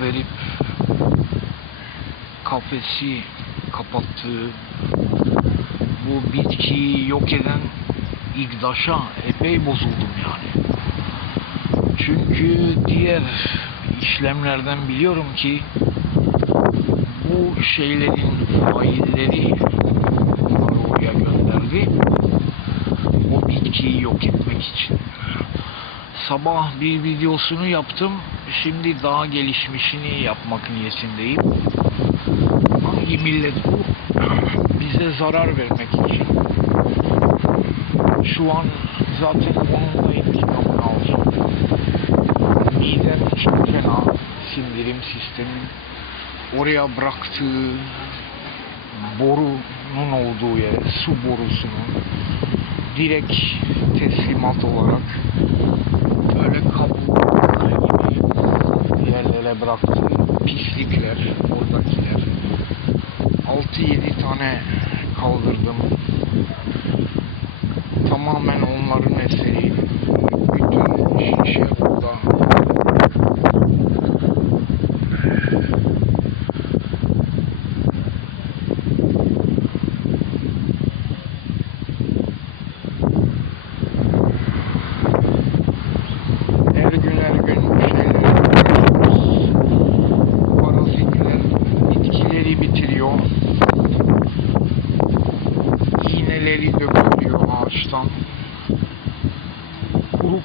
verip kafesi kapattığı bu bitkiyi yok eden İgdaş'a epey bozuldum yani. Çünkü diğer işlemlerden biliyorum ki bu şeylerin failleri oraya gönderdi. O bitkiyi yok etmek için. Sabah bir videosunu yaptım. Şimdi daha gelişmişini yapmak niyetindeyim. Hangi millet bu? Bize zarar vermek için. Şu an zaten onun da intikamını alacağım. Midem çok fena. Sindirim sistemi. Oraya bıraktığı borunun olduğu yere, su borusunu direkt teslimat olarak böyle kabuğu gibi yerlere bıraktığı pislikler, oradakiler 6-7 tane kaldırdım. Tamamen onların eseri. Bütün şişe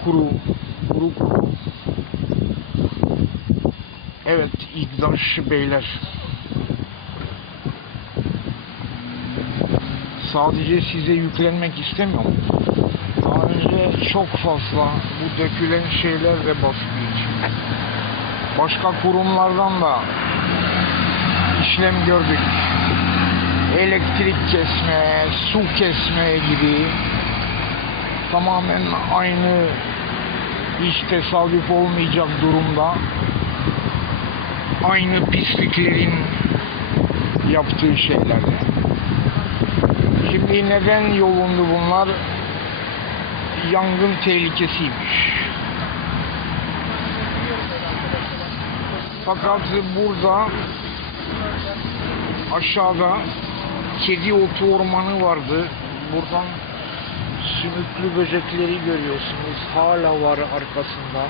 Kuru kuru, kuru. Evet, İgdaş beyler. Sadece size yüklenmek istemiyorum. Daha önce çok fazla bu dökülen şeylerle için. Başka kurumlardan da işlem gördük. Elektrik kesme, su kesme gibi tamamen aynı hiç tesadüf olmayacak durumda aynı pisliklerin yaptığı şeylerle. Şimdi neden yolundu bunlar? Yangın tehlikesiymiş. Fakat burada aşağıda kedi otu ormanı vardı. Buradan sümüklü böcekleri görüyorsunuz. Hala var arkasında.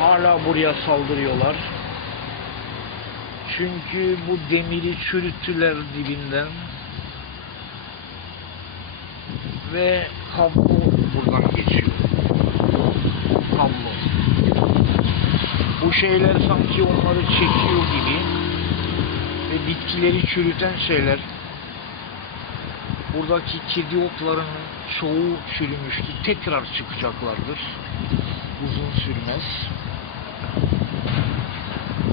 Hala buraya saldırıyorlar. Çünkü bu demiri çürüttüler dibinden. Ve kablo buradan geçiyor. Kablo. Bu şeyler sanki onları çekiyor gibi ve bitkileri çürüten şeyler. Buradaki kedi otlarının çoğu çürümüştü. Tekrar çıkacaklardır. Uzun sürmez.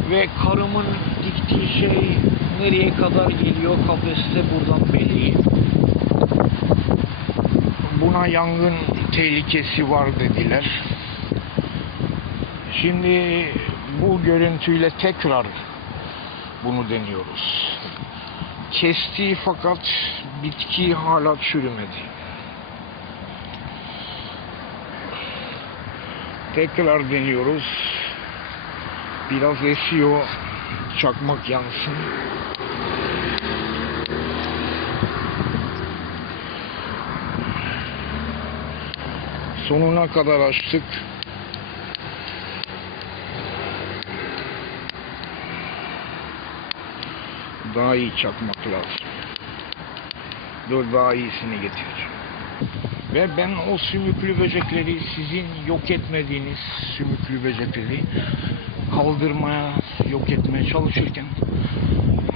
Ve karımın diktiği şey nereye kadar geliyor kafeste buradan belli. Buna yangın tehlikesi var dediler. Şimdi bu görüntüyle tekrar bunu deniyoruz. Kesti fakat bitki hala çürümedi. Tekrar deniyoruz. Biraz esiyor. Çakmak yansın. Sonuna kadar açtık. Daha iyi çakmak lazım. Dur daha iyisini getireceğim. Ve ben o sümüklü böcekleri sizin yok etmediğiniz sümüklü böcekleri kaldırmaya, yok etmeye çalışırken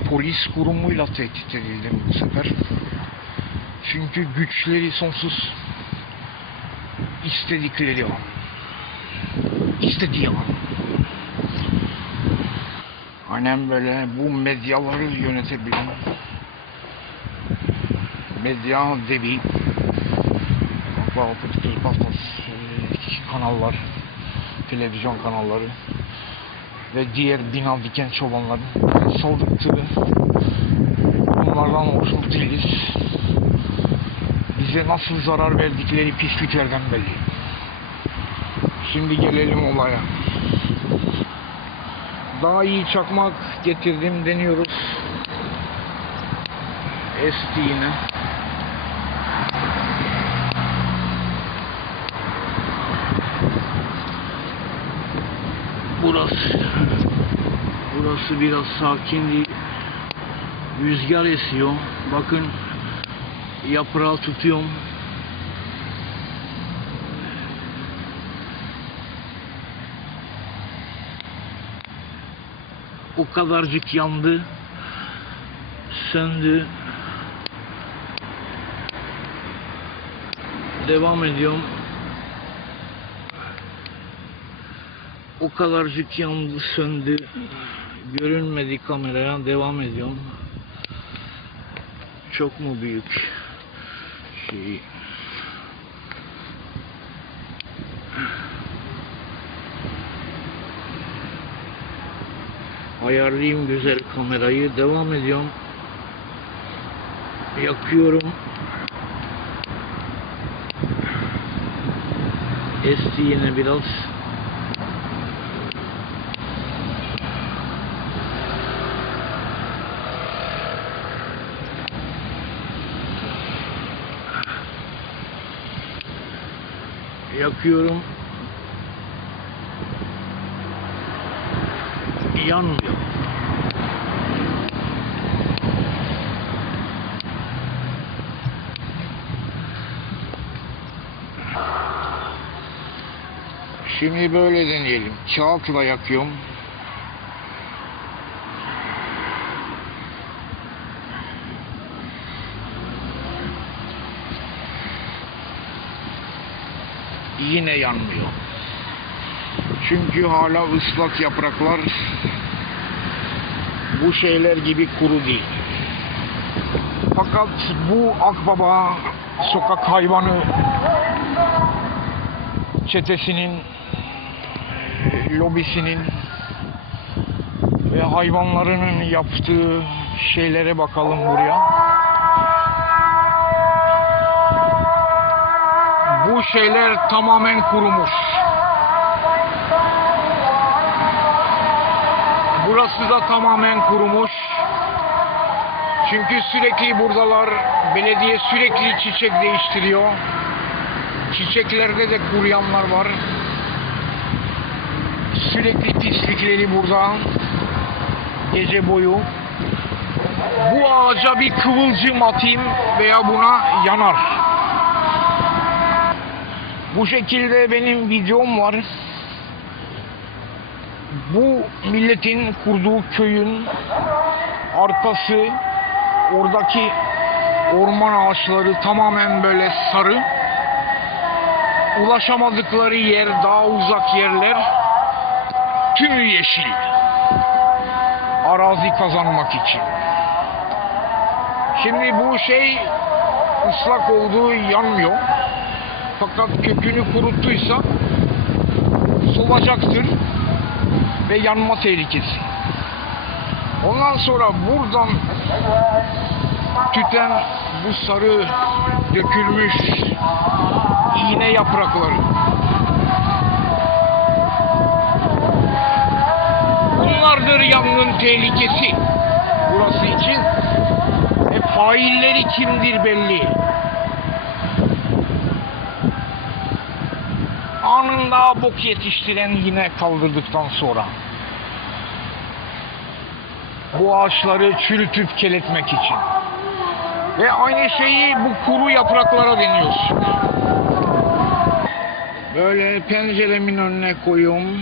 polis kurumuyla tehdit edildim bu sefer. Çünkü güçleri sonsuz istedikleri an. İstediği an. Annem böyle bu medyaları yönetebilen medya devi Balkıt Kız Bastos kanallar televizyon kanalları ve diğer binal diken çobanların saldırdığı bunlardan hoşnut değiliz. Bize nasıl zarar verdikleri pisliklerden belli. Şimdi gelelim olaya. Daha iyi çakmak getirdim deniyoruz. Esti yine. Burası Burası biraz sakin değil. Rüzgar esiyor. Bakın yaprağı tutuyorum. O kadarcık yandı. Söndü. Devam ediyorum. O kadarcık yandı, söndü. Görünmedi kameraya. Devam ediyorum. Çok mu büyük şey? Ayarlayayım güzel kamerayı. Devam ediyorum. Yakıyorum. Esti yine biraz. Yakıyorum. Yanmıyor. Şimdi böyle deneyelim. Kağıtla yakıyorum. Yine yanmıyor. Çünkü hala ıslak yapraklar bu şeyler gibi kuru değil. Fakat bu akbaba sokak hayvanı çetesinin e, lobisinin ve hayvanlarının yaptığı şeylere bakalım buraya. Bu şeyler tamamen kurumuş. Burası da tamamen kurumuş. Çünkü sürekli buradalar, belediye sürekli çiçek değiştiriyor. Çiçeklerde de kuruyanlar var. Sürekli pislikleri burada. Gece boyu. Bu ağaca bir kıvılcım atayım veya buna yanar. Bu şekilde benim videom var. Bu milletin kurduğu köyün arkası oradaki orman ağaçları tamamen böyle sarı. Ulaşamadıkları yer daha uzak yerler tümü yeşil. Arazi kazanmak için. Şimdi bu şey ıslak olduğu yanmıyor. Fakat kökünü kuruttuysa solacaktır ve yanma tehlikesi. Ondan sonra buradan tüten bu sarı dökülmüş iğne yaprakları. Bunlardır yangın tehlikesi burası için. Ve failleri kimdir belli. Anında bok yetiştiren yine kaldırdıktan sonra. Bu ağaçları çürütüp keletmek için. Ve aynı şeyi bu kuru yapraklara deniyoruz. Böyle penceremin önüne koyuyorum.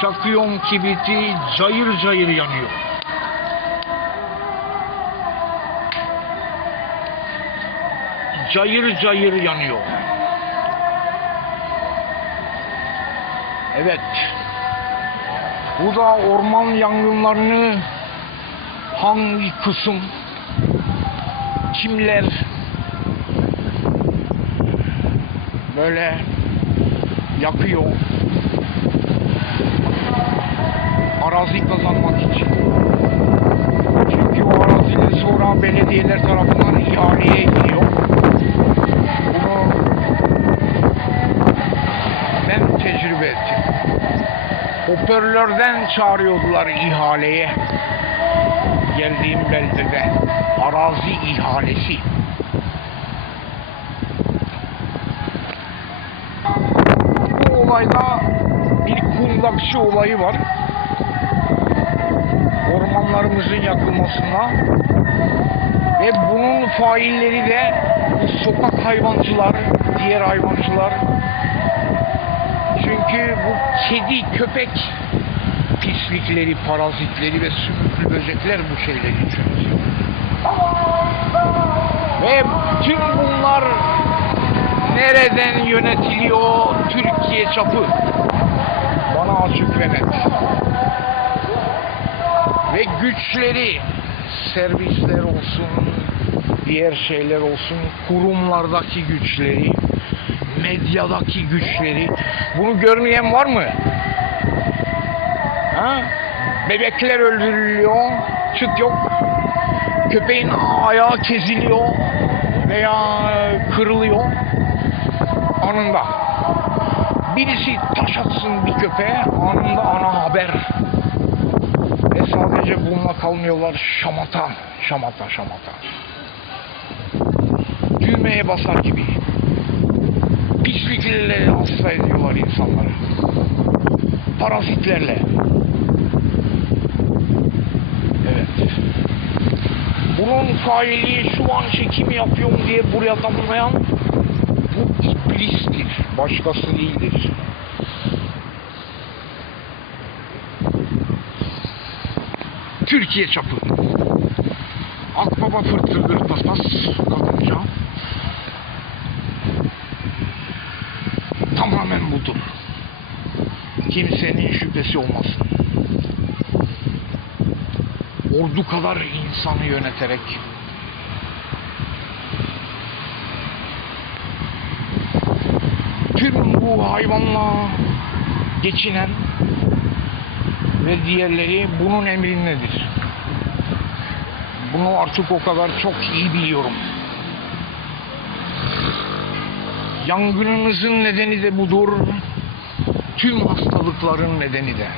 Çakıyorum kibriti cayır cayır yanıyor. Cayır cayır yanıyor. Evet. Bu da orman yangınlarını hangi kısım kimler böyle yakıyor arazi kazanmak için. Çünkü o araziler sonra belediyeler tarafından ihaleye hoparlörden çağırıyordular ihaleye. Geldiğim beldede arazi ihalesi. Bu olayda bir kundakçı olayı var. Ormanlarımızın yakılmasına ve bunun failleri de sokak hayvancılar, diğer hayvancılar. Çünkü bu kedi, köpek pislikleri, parazitleri ve sümüklü böcekler bu şeyleri çözüyor. Ve tüm bunlar nereden yönetiliyor Türkiye çapı? Bana açık ve net. Ve güçleri, servisler olsun, diğer şeyler olsun, kurumlardaki güçleri, medyadaki güçleri, bunu görmeyen var mı? Ha? Bebekler öldürülüyor, çıt yok. Köpeğin ayağı keziliyor veya kırılıyor anında. Birisi taş atsın bir köpeğe anında ana haber. Ve sadece bununla kalmıyorlar şamata, şamata, şamata. Düğmeye basar gibi. Pisliklerle hasta ediyorlar insanları. Parazitlerle. Evet. Bunun faili şu an çekimi yapıyorum diye buraya damlayan bu iblistir. Başkası değildir. Türkiye çapı. Akbaba fırtırdır paspas kalınca. Tamamen budur. Kimsenin şüphesi olmasın. Ordu kadar insanı yöneterek tüm bu hayvanla geçinen ve diğerleri bunun emrindedir. Bunu artık o kadar çok iyi biliyorum. Yangınınızın nedeni de budur. Tüm hastalıkların nedeni de.